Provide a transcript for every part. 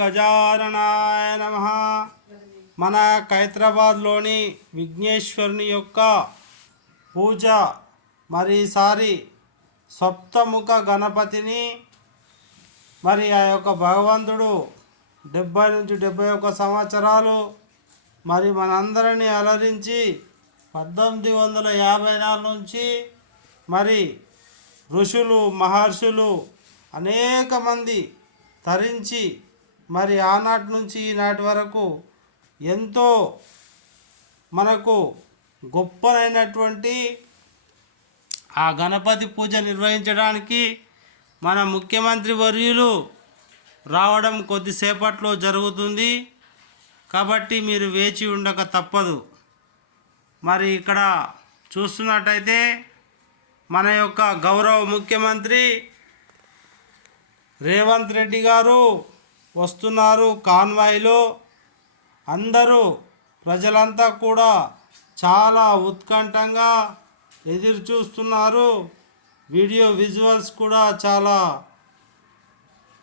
గజాననాయ నమః. మన హైదరాబాద్లోని విఘ్నేశ్వరుని యొక్క పూజ మరి ఈసారి సప్తముఖ గణపతిని మరి ఆ యొక్క భగవంతుడు 70 నుంచి 71 సంవత్సరాలు మరి మనందరినీ అలరించి 1854 నుంచి మరి ఋషులు మహర్షులు అనేక మంది తరించి మరి ఆనాటి నుంచి ఈనాటి వరకు ఎంతో మనకు గొప్పనైనటువంటి ఆ గణపతి పూజ నిర్వహించడానికి మన ముఖ్యమంత్రి వర్యులు రావడం కొద్దిసేపట్లో జరుగుతుంది. కాబట్టి మీరు వేచి ఉండక తప్పదు. మరి ఇక్కడ చూస్తున్నట్టయితే మన యొక్క గౌరవ ముఖ్యమంత్రి రేవంత్ రెడ్డి గారు వస్తున్నారు కాన్వాయ్లో. అందరూ ప్రజలంతా కూడా చాలా ఉత్కంఠంగా ఎదురు చూస్తున్నారు. వీడియో విజువల్స్ కూడా చాలా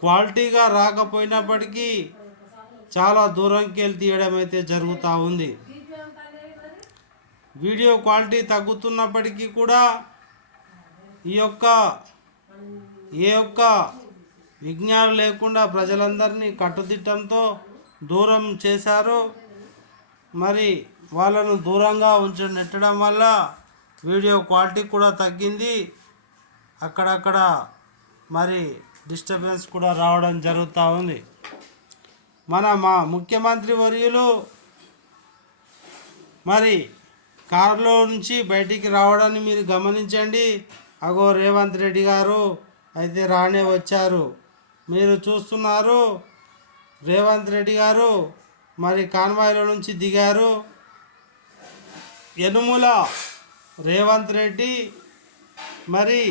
క్వాలిటీగా రాకపోయినప్పటికీ చాలా దూరంకి వెళ్ళి తీయడం అయితే జరుగుతూ ఉంది. వీడియో క్వాలిటీ తగ్గుతున్నప్పటికీ కూడా ఏ ఒక్క విజ్ఞానం లేకుండా ప్రజలందరినీ కట్టుదిట్టంతో దూరం చేశారు. మరి వాళ్ళను దూరంగా నెట్టడం వల్ల వీడియో క్వాలిటీ కూడా తగ్గింది. అక్కడక్కడ మరి డిస్టర్బెన్స్ కూడా రావడం జరుగుతూ ఉంది. మా ముఖ్యమంత్రి వర్యులు మరి కారులో నుంచి బయటికి రావడాన్ని మీరు గమనించండి. అగో రేవంత్ రెడ్డి గారు అయితే రానే వచ్చారు. మీరు చూస్తున్నారు రేవంత్ రెడ్డి గారు మరి కాన్వాయ్లో నుంచి దిగారు. యనుమల రేవంత్ రెడ్డి మరి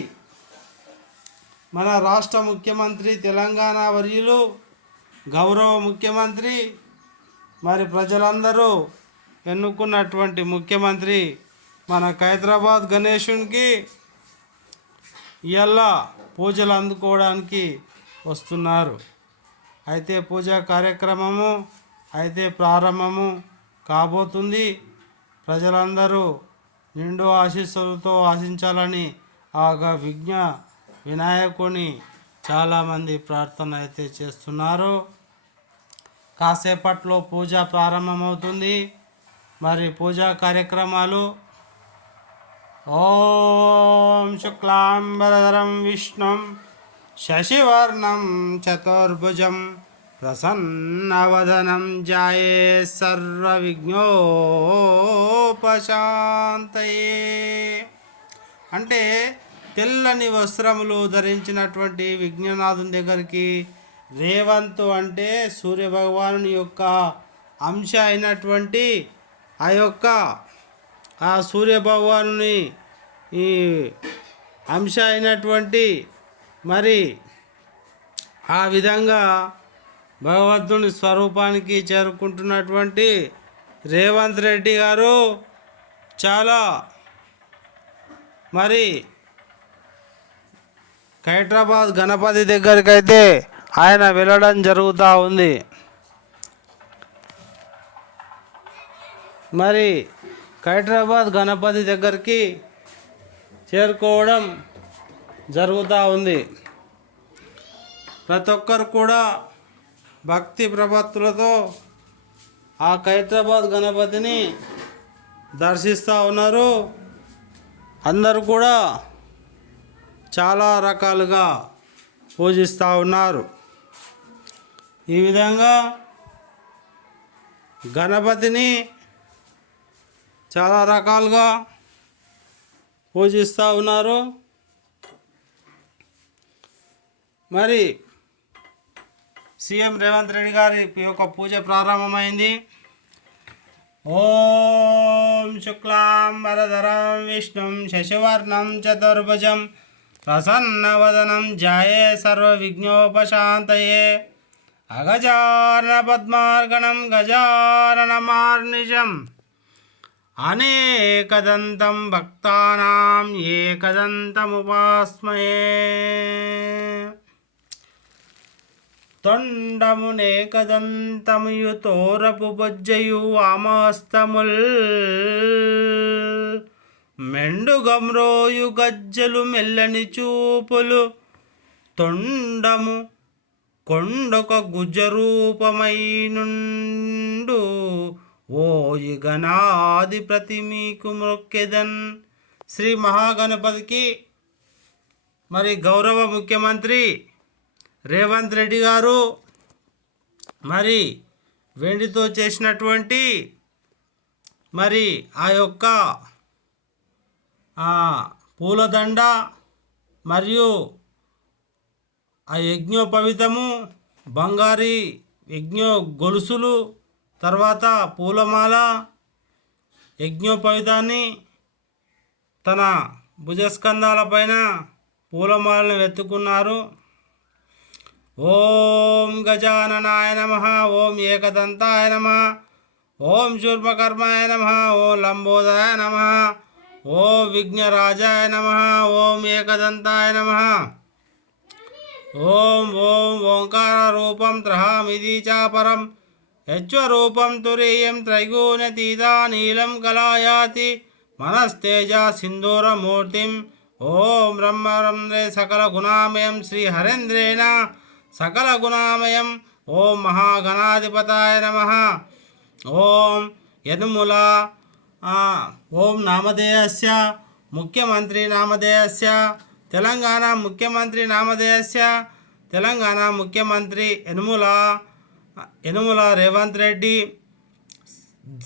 మన రాష్ట్ర ముఖ్యమంత్రి తెలంగాణ వర్యులు గౌరవ ముఖ్యమంత్రి మరి ప్రజలందరూ ఎన్నుకున్నటువంటి ముఖ్యమంత్రి మన హైదరాబాద్ గణేశునికి ఇవాళ పూజలు అందుకోవడానికి వస్తున్నారు. అయితే పూజా కార్యక్రమము అయితే ప్రారంభము కాబోతుంది. ప్రజలందరూ నిండు ఆశీస్సులతో ఆశించాలని ఆ వినాయకుని చాలామంది ప్రార్థన అయితే చేస్తున్నారు. కాసేపట్లో పూజ ప్రారంభమవుతుంది. మరి పూజా కార్యక్రమాలు ఓం శుక్లాంబరధరం విష్ణుం శశివర్ణం చతుర్భుజం ప్రసన్నవదనం ధ్యాయే సర్వవిఘ్నోపశాంతయే. అంటే తెల్లని వస్త్రములు ధరించినటువంటి విఘ్ననాథుని దగ్గరికి రేవంతు అంటే సూర్యభగవాను యొక్క అంశ అయినటువంటి ఆ సూర్యభగవానుని ఈ అంశ అయినటువంటి మరి ఆ విధంగా భగవంతుని స్వరూపానికి చేరుకుంటున్నటువంటి రేవంత్ రెడ్డి గారు చాలా మరి హైదరాబాద్ గణపతి దగ్గరికి అయితే ఆయన వెళ్ళడం జరుగుతూ ఉంది. మరి హైదరాబాద్ గణపతి దగ్గరికి చేరుకోవడం జరుగుతూ ఉంది. ప్రతి ఒక్కరు కూడా భక్తి ప్రపత్తులతో ఆ హైదరాబాద్ గణపతిని దర్శిస్తూ ఉన్నారు. అందరూ కూడా చాలా రకాలుగా పూజిస్తూ ఉన్నారు. ఈ విధంగా గణపతిని చాలా రకాలుగా పూజిస్తూ ఉన్నారు. మరి సీఎం రేవంత్ రెడ్డి గారి యొక్క పూజ ప్రారంభమైంది. ఓం శుక్లాంబరధరం విష్ణుం శశివర్ణం చతుర్భుజం ప్రసన్నవదనం ధ్యాయే సర్వవిఘ్నోపశాంతయే. అగజానన పద్మార్గణం గజాననమార్నిశం అనేకదంతం భక్తానాం ఏకదంతముపాస్మయే. తొండమునేకదంతముయు తోరపు బొజ్జయు వామస్తముల్ మెండుగమ్రోయు గజ్జలు మెల్లని చూపులు తొండము కొండొక గుజరూపమైనుండు ఓయి గణాది ప్రతి మీకు మొక్కెదన్. శ్రీ మహాగణపతికి మరి గౌరవ ముఖ్యమంత్రి రేవంత్ రెడ్డి గారు మరి వెండితో చేసినటువంటి మరి ఆ యొక్క పూలదండ మరియు ఆ యజ్ఞోపవితము బంగారీ యజ్ఞో గొలుసులు తర్వాత పూలమాల యజ్ఞోపవితాన్ని తన భుజస్కంధాలపైన పూలమాలను వెతుకున్నారు. ఓం గజాననాయ నమః, ఓం ఏకదంతాయ నమః, ఓం శూర్పకర్మాయ నమః, ఓం లంబోదరాయ నమః, ఓం విఘ్నరాజాయ నమః, ఓం ఏకదంతాయ నమః. ఓం ఓం ఓంకార రూపం త్రహామిది చాపరం యజ్వరూపం తురీయం త్రైగూణతీతా నీలం కలాయాతి మనస్తేజ సింధూరమూర్తిం. ఓం బ్రహ్మరంధ్రే సకల గుణామయం శ్రీ హరేంద్రేణ సకల గుణామయం. ఓం మహాగణాధిపతాయ నమః. ఓం యనుముల ఓం నామధేయస్య ముఖ్యమంత్రి నామధేయస్య తెలంగాణ ముఖ్యమంత్రి నామధేయస్య తెలంగాణ ముఖ్యమంత్రి యనుముల రేవంత్ రెడ్డి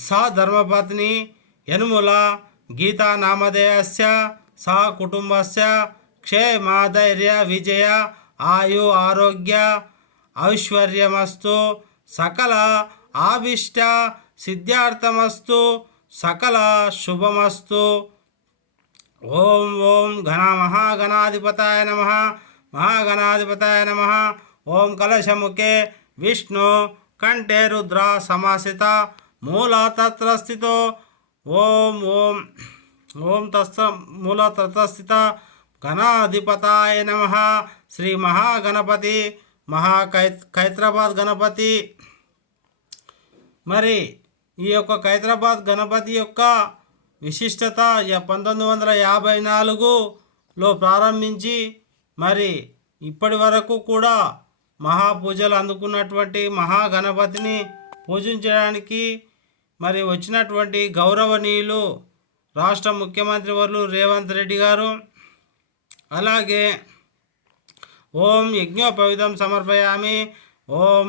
సా ధర్మపత్ని యనుముల గీతా నామధేయస్య సా కుటుంబస్య క్షేమ ధైర్య విజయ ఆయు ఆరోగ్య ఐశ్వర్యమస్తు సకల ఆవిష్ట సిద్ధార్థమస్తు సకల శుభమస్తు. ఓం ఓం మహాగణాధిపతాయ నమః, మహాగణాధిపతాయ నమః. ఓం కలశముఖే విష్ణు కంఠే రుద్ర సమాసిత మూల తత్ర స్థితో ఓం ఓం ఓం మూల తత్ర స్థిత గణాధిపతాయ నమః. శ్రీ మహాగణపతి ఖైరతాబాద్ గణపతి. మరి ఈ యొక్క ఖైరతాబాద్ గణపతి యొక్క విశిష్టత 1954లో ప్రారంభించి మరి ఇప్పటి వరకు కూడా మహాపూజలు అందుకున్నటువంటి మహాగణపతిని పూజించడానికి మరి వచ్చినటువంటి గౌరవనీయులు రాష్ట్ర ముఖ్యమంత్రి వర్యులు రేవంత్ రెడ్డి గారు. అలాగే ఓం యజ్ఞోపవితం సమర్పయామి. ఓం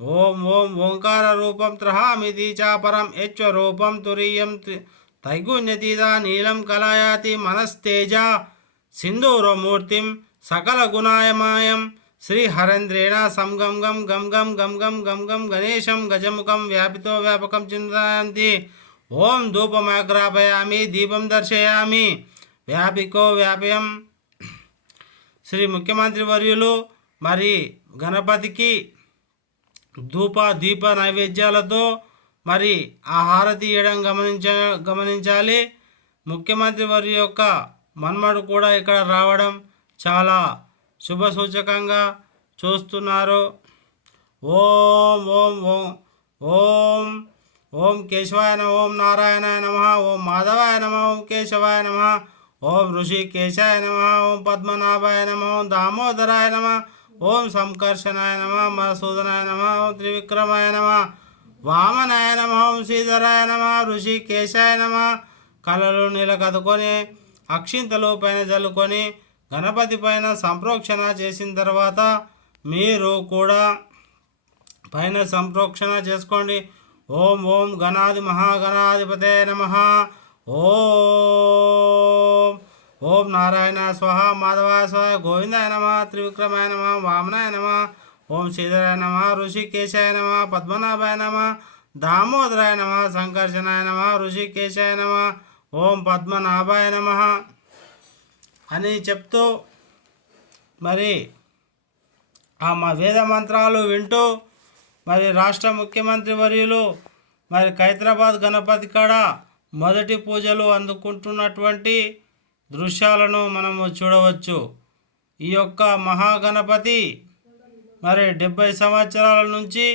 ఓం ఓం ఓంకార రూపం త్రహామిది చాపరం యజ్వరూపం తురీయం త్రైగుణ్యతీతా నీలం కలాయాతి మనస్తేజ సింధూరమూర్తిం సకల గుణాయమాయం శ్రీ హరేంద్రేణ సంగం గం గం గం గం గం గం గం గణేశం గజముఖం వ్యాపితో వ్యాపకం చింతయంతి. ఓం ధూపమాగ్రాపయామి దీపం దర్శయామి వ్యాపికో వ్యాపయం. శ్రీ ముఖ్యమంత్రి వర్యులు మరి గణపతికి దీప నైవేద్యాలతో మరి ఆ హారతి ఇవ్వడం గమనించాలి. ముఖ్యమంత్రి వారి యొక్క మన్మడు కూడా ఇక్కడ రావడం చాలా శుభ సూచకంగా చూస్తున్నారు. ఓం ఓం ఓం ఓం ఓం కేశవాయ నమ, ఓం నారాయణాయ నమ, ఓం మాధవాయ నమ, ఓం కేశవాయ నమ, ఓం ఋషికేశాయ నమ, ఓం పద్మనాభాయ నమ, ఓం దామోదరాయ నమ, ఓం సంకర్షణాయ నమ, మధుసూదనాయ నమ, ఓం త్రివిక్రమాయ నమ, వామనాయ నమ, ఓం శ్రీధరాయ నమ, ఋషికేశాయ నమ. కళలు నిలకదుకొని అక్షింతలు పైన చల్లుకొని గణపతి పైన సంప్రోక్షణ చేసిన తర్వాత మీరు కూడా పైన సంప్రోక్షణ చేసుకోండి. ఓం ఓం గణాది మహాగణాధిపతే నమః. ఓం ఓం నారాయణ స్వహ, మాధవాయ స్వహ, గోవిందాయ నమ, త్రివిక్రమాయ నమ, వామనాయ నమ, ఓం శ్రీధరాయ నమ, ఋషికేశాయ నమ, పద్మనాభాయ నమ, దామోదరాయ నమ, సంకర్షణాయ నమ, ఋషికేశాయ నమ, ఓం పద్మనాభాయ నమ అని చెప్తూ మరి ఆ వేద మంత్రాలు వింటూ మరి రాష్ట్ర ముఖ్యమంత్రి వర్యులు మరి ఖైరతాబాద్ గణపతి కాడ మొదటి పూజలు అందుకుంటున్నటువంటి దృశ్యాలను మనము చూడవచ్చు. ఈ యొక్క మహాగణపతి మరి 70 సంవత్సరాల నుంచి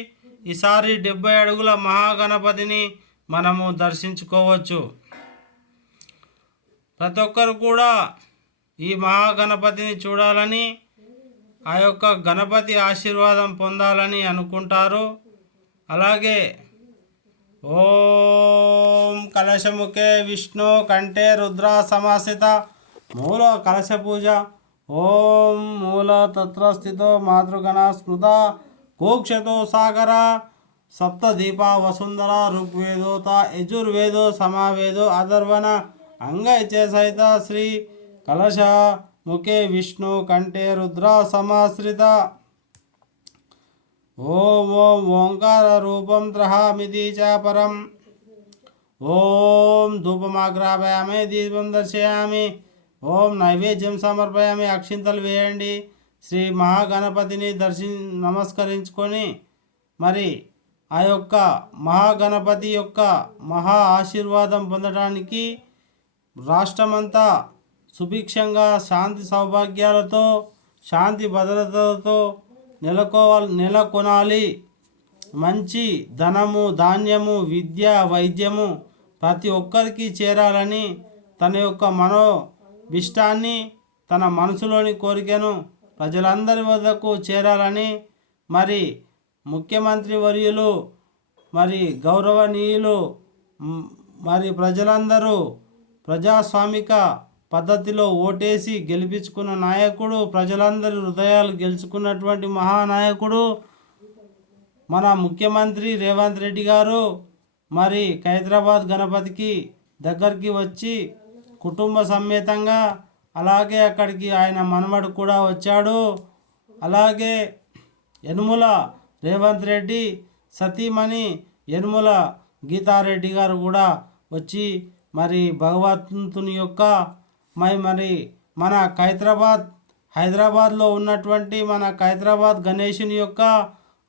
ఈసారి 70 అడుగుల మహాగణపతిని మనము దర్శించుకోవచ్చు. ప్రతి ఒక్కరు కూడా ఈ మహాగణపతిని చూడాలని, ఆ యొక్క గణపతి ఆశీర్వాదం పొందాలని అనుకుంటారు. అలాగే ఓం కలశముఖే విష్ణు కంఠే రుద్ర సమాసిత మూల కలశ పూజ. ఓం మూల తత్ర స్థితో మాతృగణ స్మృత కోక్షతో సాగర సప్తదీప వసుంధర ఋగ్వేదోత యజుర్వేదో సమావేదో అధర్వణ అంగైచే సహిత శ్రీ కలశ ముఖే విష్ణు కంఠే రుద్ర సమాశ్రిత. ఓం ఓం ఓంకార రూపం త్రహామితి చ పరం. ఓం ధూపమాగ్రాపయామి దీపం దర్శయామి. ఓం నైవేద్యం సమర్పయామి. అక్షింతలు వేయండి. శ్రీ మహాగణపతిని నమస్కరించుకొని మరి ఆ యొక్క మహాగణపతి యొక్క మహా ఆశీర్వాదం పొందడానికి రాష్ట్రమంతా సుభిక్షంగా శాంతి సౌభాగ్యాలతో శాంతి భద్రతలతో నెలకొనాలి. మంచి ధనము ధాన్యము విద్య వైద్యము ప్రతి ఒక్కరికి చేరాలని, తన యొక్క మనోభిష్టాన్ని తన మనసులోని కోరికను ప్రజలందరి వద్దకు చేరాలని మరి ముఖ్యమంత్రి వర్యులు మరి గౌరవనీయులు మరి ప్రజలందరూ ప్రజాస్వామిక పద్ధతిలో ఓటేసి గెలిపించుకున్న నాయకుడు, ప్రజలందరి హృదయాలు గెలుచుకున్నటువంటి మహానాయకుడు మన ముఖ్యమంత్రి రేవంత్ రెడ్డి గారు మరి హైదరాబాద్ గణపతికి దగ్గరికి వచ్చి కుటుంబ సమేతంగా, అలాగే అక్కడికి ఆయన మనవడు కూడా వచ్చాడు. అలాగే యనుమల రేవంత్ రెడ్డి సతీమణి యనుమల గీతారెడ్డి గారు కూడా వచ్చి మరి భగవంతుని యొక్క మరి మన హైదరాబాద్లో ఉన్నటువంటి మన హైదరాబాద్ గణేశుని యొక్క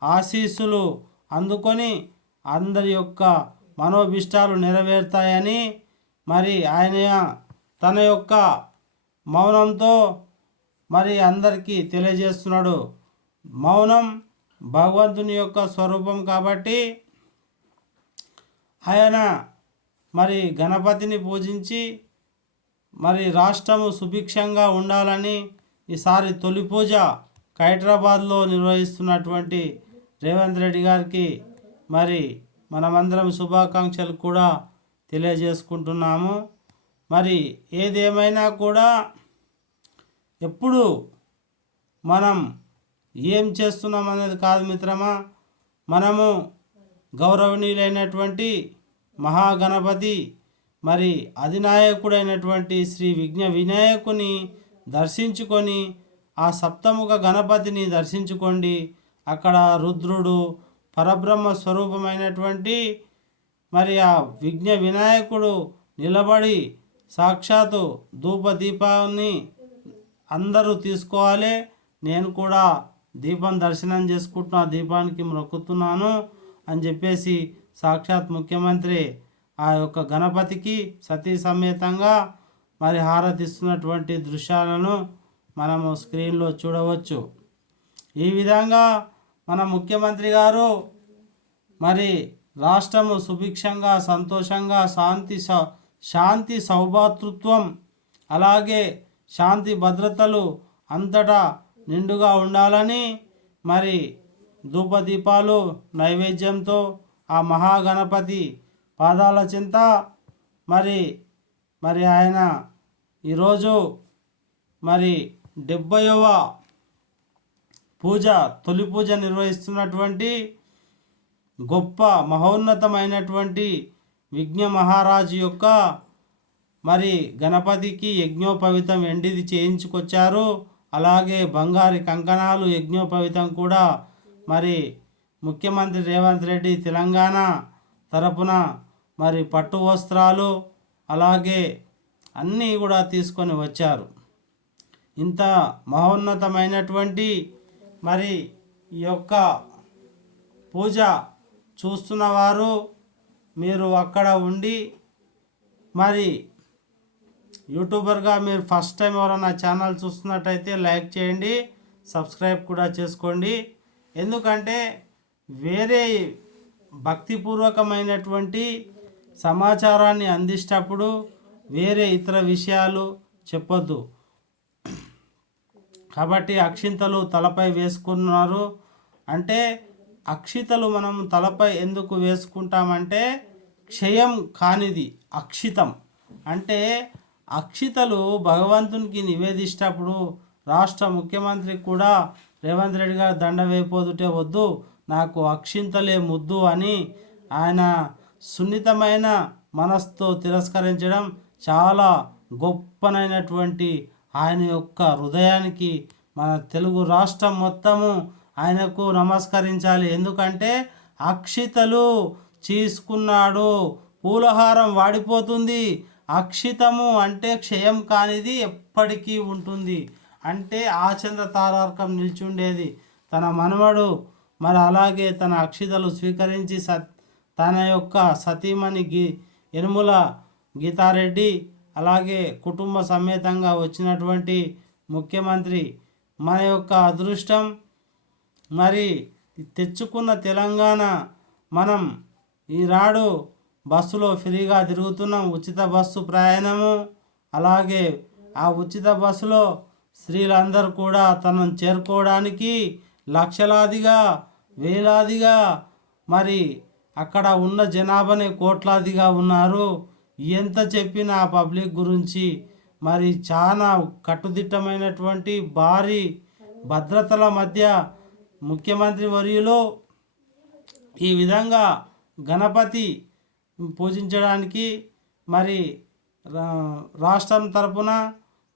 ఆశీస్సులు అందుకొని అందరి యొక్క మనోభిష్టాలు నెరవేరుతాయని మరి ఆయన తన యొక్క మౌనంతో మరి అందరికీ తెలియజేస్తున్నాడు. మౌనం భగవంతుని యొక్క స్వరూపం కాబట్టి ఆయన మరి గణపతిని పూజించి మరి రాష్ట్రము సుభిక్షంగా ఉండాలని ఈసారి తొలి పూజ హైదరాబాద్లో నిర్వహిస్తున్నటువంటి రేవంత్ రెడ్డి గారికి మరి మనమందరం శుభాకాంక్షలు కూడా తెలియజేసుకుంటున్నాము. మరి ఏదేమైనా కూడా ఎప్పుడు మనం ఏం చేస్తున్నాం అనేది కాదు మిత్రమా, మనము గౌరవనీయులైనటువంటి మహాగణపతి మరి అధినాయకుడైనటువంటి శ్రీ విఘ్న వినాయకుని దర్శించుకొని ఆ సప్తముఖ గణపతిని దర్శించుకోండి. అక్కడ రుద్రుడు పరబ్రహ్మ స్వరూపమైనటువంటి మరి ఆ విఘ్న వినాయకుడు నిలబడి సాక్షాత్తు ధూపదీపాన్ని అందరూ తీసుకోవాలి. నేను కూడా దీపం దర్శనం చేసుకుంటున్నా, దీపానికి మొక్కుతున్నాను అని చెప్పేసి సాక్షాత్ ముఖ్యమంత్రి ఆ యొక్క గణపతికి సతీ సమేతంగా మరి హారతిస్తున్నటువంటి దృశ్యాలను మనము స్క్రీన్లో చూడవచ్చు. ఈ విధంగా మన ముఖ్యమంత్రి గారు మరి రాష్ట్రము సుభిక్షంగా సంతోషంగా శాంతి సౌభాతృత్వం అలాగే శాంతి భద్రతలు అంతటా నిండుగా ఉండాలని మరి ధూపదీపాలు నైవేద్యంతో ఆ మహాగణపతి పాదాల చింత మరి ఆయన ఈరోజు మరి 70వ పూజ తొలి పూజ నిర్వహిస్తున్నటువంటి గొప్ప మహోన్నతమైనటువంటి విఘ్న మహారాజు యొక్క మరి గణపతికి యజ్ఞోపవితం ఎండిది చేయించుకొచ్చారు. అలాగే బంగారు కంకణాలు యజ్ఞోపవితం కూడా మరి ముఖ్యమంత్రి రేవంత్ రెడ్డి తెలంగాణ తరపున మరి పట్టు వస్త్రాలు అలాగే అన్నీ కూడా తీసుకొని వచ్చారు. ఇంత మహోన్నతమైనటువంటి మరి ఈ యొక్క పూజ చూస్తున్నవారు మీరు అక్కడ ఉండి మరి యూట్యూబర్గా మీరు ఫస్ట్ టైం ఎవరైనా ఛానల్ చూస్తున్నట్టయితే లైక్ చేయండి, సబ్స్క్రైబ్ కూడా చేసుకోండి. ఎందుకంటే వేరే భక్తిపూర్వకమైనటువంటి సమాచారాన్ని అందించేటప్పుడు వేరే ఇతర విషయాలు చెప్పొద్దు. కాబట్టి అక్షింతలు తలపై వేసుకున్నారు. అంటే అక్షితలు మనం తలపై ఎందుకు వేసుకుంటామంటే క్షయం కానిది అక్షితం. అంటే అక్షితలు భగవంతునికి నివేదించేటప్పుడు రాష్ట్ర ముఖ్యమంత్రి కూడా రేవంత్ రెడ్డి గారు దండ వేయపోదుటే వద్దు, నాకు అక్షింతలే ముద్దు అని ఆయన సున్నితమైన మనస్తో తిరస్కరించడం చాలా గొప్పనైనటువంటి ఆయన యొక్క హృదయానికి మన తెలుగు రాష్ట్రం మొత్తము ఆయనకు నమస్కరించాలి. ఎందుకంటే అక్షితలు తీసుకున్నాడు, పూలహారం వాడిపోతుంది, అక్షితము అంటే క్షయం కానిది ఎప్పటికీ ఉంటుంది. అంటే ఆచంద్ర తారార్కం నిల్చుండేది తన మనవడు. మరి అలాగే తన అక్షితలు స్వీకరించి తన యొక్క సతీమణి యనుమల గీతారెడ్డి అలాగే కుటుంబ సమేతంగా వచ్చినటువంటి ముఖ్యమంత్రి మన యొక్క అదృష్టం. మరి తెచ్చుకున్న తెలంగాణ మనం ఈనాడు బస్సులో ఫ్రీగా తిరుగుతున్నాం, ఉచిత బస్సు ప్రయాణము. అలాగే ఆ ఉచిత బస్సులో స్త్రీలందరూ కూడా తనను చేరుకోవడానికి లక్షలాదిగా వేలాదిగా మరి అక్కడ ఉన్న జనాభానే కోట్లాదిగా ఉన్నారు. ఎంత చెప్పినా ఆ పబ్లిక్ గురించి మరి చాలా కట్టుదిట్టమైనటువంటి భారీ భద్రతల మధ్య ముఖ్యమంత్రి వర్యులు ఈ విధంగా గణపతి పూజించడానికి మరి రాష్ట్రం తరపున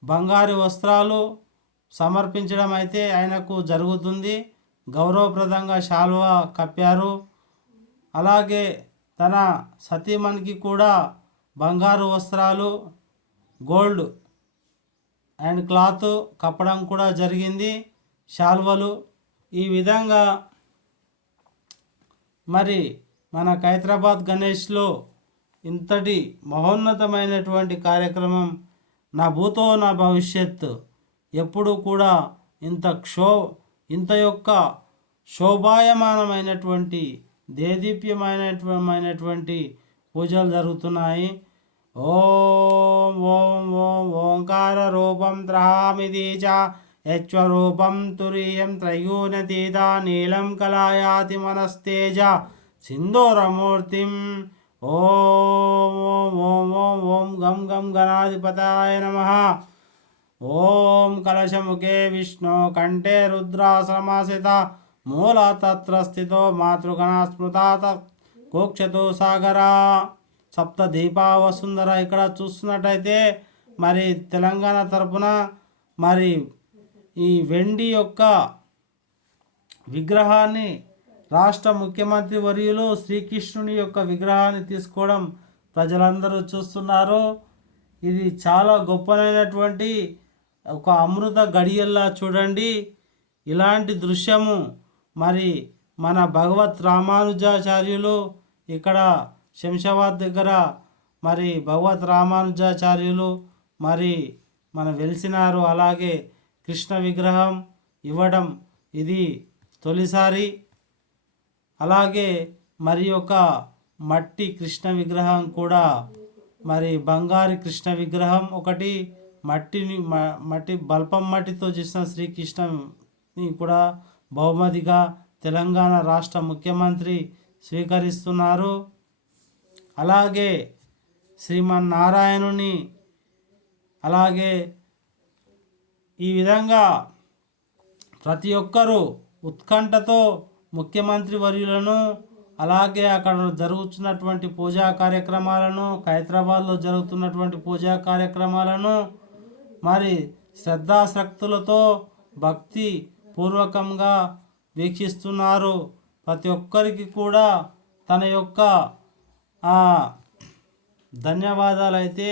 బంగారు వస్త్రాలు సమర్పించడం అయితే ఆయనకు జరుగుతుంది. గౌరవప్రదంగా శాలువా కప్పారు. అలాగే తన సతీమణికి కూడా బంగారు వస్త్రాలు గోల్డ్ అండ్ క్లాత్ కప్పడం కూడా జరిగింది, శాల్వలు. ఈ విధంగా మరి మన ఖైరతాబాద్ గణేష్లో ఇంతటి మహోన్నతమైనటువంటి కార్యక్రమం నా భూతో నా భవిష్యత్ ఎప్పుడు కూడా ఇంత యొక్క శోభాయమానమైనటువంటి దేదీప్యమైనటువంటి పూజలు జరుగుతున్నాయి. ఓం ఓం ఓం ఓంకార రూపం త్రహామిది చ యచ్వరూపం తురీయం త్రయూనతీత నీలం కలాయాతి మనస్తేజ సింధూరమూర్తిం. ఓం ఓం ఓం ఓం ఓం గం గం గణాధిపతాయ నమః. ఓం కలశముఖే విష్ణు కంఠే రుద్రాశ్రమాసిత మూల తత్ర స్థితో మాతృగణ స్మృతాత కోక్షతో సాగరా సప్త దీపా వసుంధర. ఇక్కడ చూస్తున్నట్టయితే మరి తెలంగాణ తరపున మరి ఈ వెండి యొక్క విగ్రహాన్ని రాష్ట్ర ముఖ్యమంత్రి వర్యులు శ్రీకృష్ణుని యొక్క విగ్రహాన్ని తీసుకోవడం ప్రజలందరూ చూస్తున్నారు. ఇది చాలా గొప్పనైనటువంటి ఒక అమృత గడియల్లా చూడండి. ఇలాంటి దృశ్యము మరి మన భగవత్ రామానుజాచార్యులు ఇక్కడ శంషాబాద్ దగ్గర మరి భగవత్ రామానుజాచార్యులు మరి మన వెలిసినారు. అలాగే కృష్ణ విగ్రహం ఇవ్వడం ఇది తొలిసారి. అలాగే మరి ఒక మట్టి కృష్ణ విగ్రహం కూడా మరి బంగారు కృష్ణ విగ్రహం ఒకటి మట్టి బల్పం మట్టితో చేసిన శ్రీకృష్ణని కూడా బహుమతిగా తెలంగాణ రాష్ట్ర ముఖ్యమంత్రి స్వీకరిస్తున్నారు. అలాగే శ్రీమన్నారాయణుని అలాగే ఈ విధంగా ప్రతి ఒక్కరూ ఉత్కంఠతో ముఖ్యమంత్రి వర్యులను అలాగే అక్కడ జరుగుతున్నటువంటి పూజా కార్యక్రమాలను హైదరాబాద్లో జరుగుతున్నటువంటి పూజా కార్యక్రమాలను మరి శ్రద్ధాశక్తులతో భక్తి పూర్వకంగా వీక్షిస్తున్నారు. ప్రతి ఒక్కరికి కూడా తన యొక్క ధన్యవాదాలు అయితే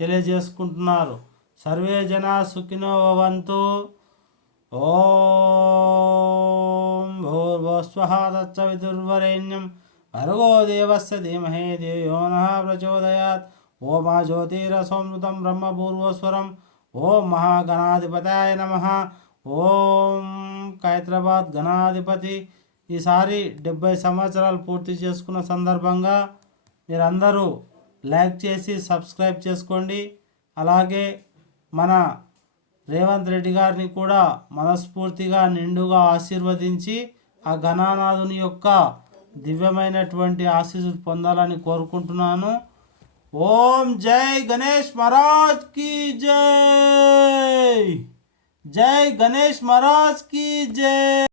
తెలియజేసుకుంటున్నారు. సర్వే జనా సుఖినో భవంతు. ఓం భూర్భువస్వః తత్సవితుర్వరేణ్యం భర్గో దేవస్య ధీమహి ధియో యో నః ప్రచోదయాత్. ఓమా జ్యోతిరసోమృతం బ్రహ్మ పూర్వస్వరం. ఓం మహాగణాధిపతాయ నమః. ఓం ఖైరతాబాద్ గణాధిపతి. ఈసారి 70 సంవత్సరాలు పూర్తి చేసుకున్న సందర్భంగా మీరందరూ లైక్ చేసి సబ్స్క్రైబ్ చేసుకోండి. అలాగే మన రేవంత్ రెడ్డి గారిని కూడా మనస్ఫూర్తిగా నిండుగా ఆశీర్వదించి ఆ గణనాథుని యొక్క దివ్యమైనటువంటి ఆశీస్సులు పొందాలని కోరుకుంటున్నాను. ఓం జై గణేష్ మహారాజ్ की जय. जय गणेश महाराज की जय.